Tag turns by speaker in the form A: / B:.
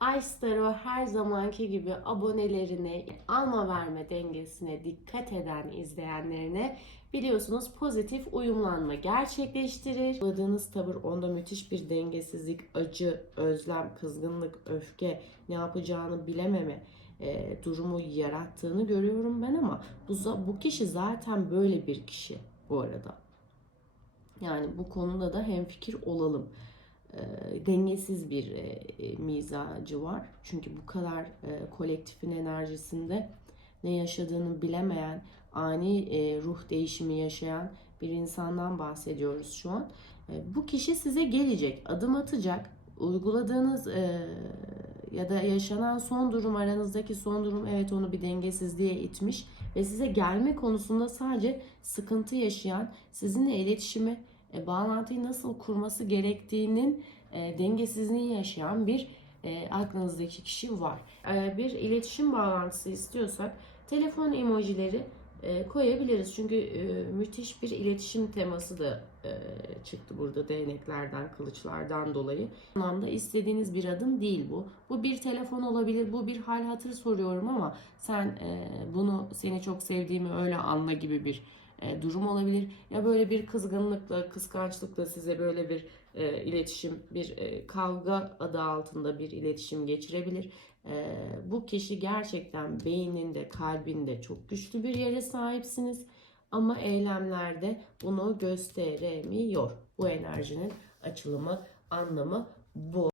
A: Aystaro her zamanki gibi abonelerine, alma verme dengesine dikkat eden izleyenlerine biliyorsunuz pozitif uyumlanma gerçekleştirir. Uyguladığınız tavır onda müthiş bir dengesizlik, acı, özlem, kızgınlık, öfke, ne yapacağını bilememe e, durumu yarattığını görüyorum ben ama bu, bu kişi zaten böyle bir kişi bu arada. Yani bu konuda da hemfikir olalım. Dengesiz bir e, mizacı var. Çünkü bu kadar kolektifin enerjisinde ne yaşadığını bilemeyen, ani ruh değişimi yaşayan bir insandan bahsediyoruz şu an. Bu kişi size gelecek, adım atacak. Uyguladığınız ya da yaşanan son durum aranızdaki son durum evet onu bir dengesizliğe itmiş ve size gelme konusunda sadece sıkıntı yaşayan, sizinle iletişimi, e, bağlantıyı nasıl kurması gerektiğinin e, dengesizliğini yaşayan bir e, aklınızdaki kişi var. E, bir iletişim bağlantısı istiyorsak telefon emojileri e, koyabiliriz. Çünkü e, müthiş bir iletişim teması da e, çıktı burada değneklerden, kılıçlardan dolayı. Anlamda istediğiniz bir adım değil bu. Bu bir telefon olabilir, bu bir hal hatır soruyorum ama sen e, bunu seni çok sevdiğimi öyle anla gibi bir e, durum olabilir. Ya böyle bir kızgınlıkla, kıskançlıkla size böyle bir e, iletişim, bir e, kavga adı altında bir iletişim geçirebilir. E, bu kişi gerçekten beyninde, kalbinde çok güçlü bir yere sahipsiniz. Ama eylemlerde bunu gösteremiyor. Bu enerjinin açılımı, anlamı bu.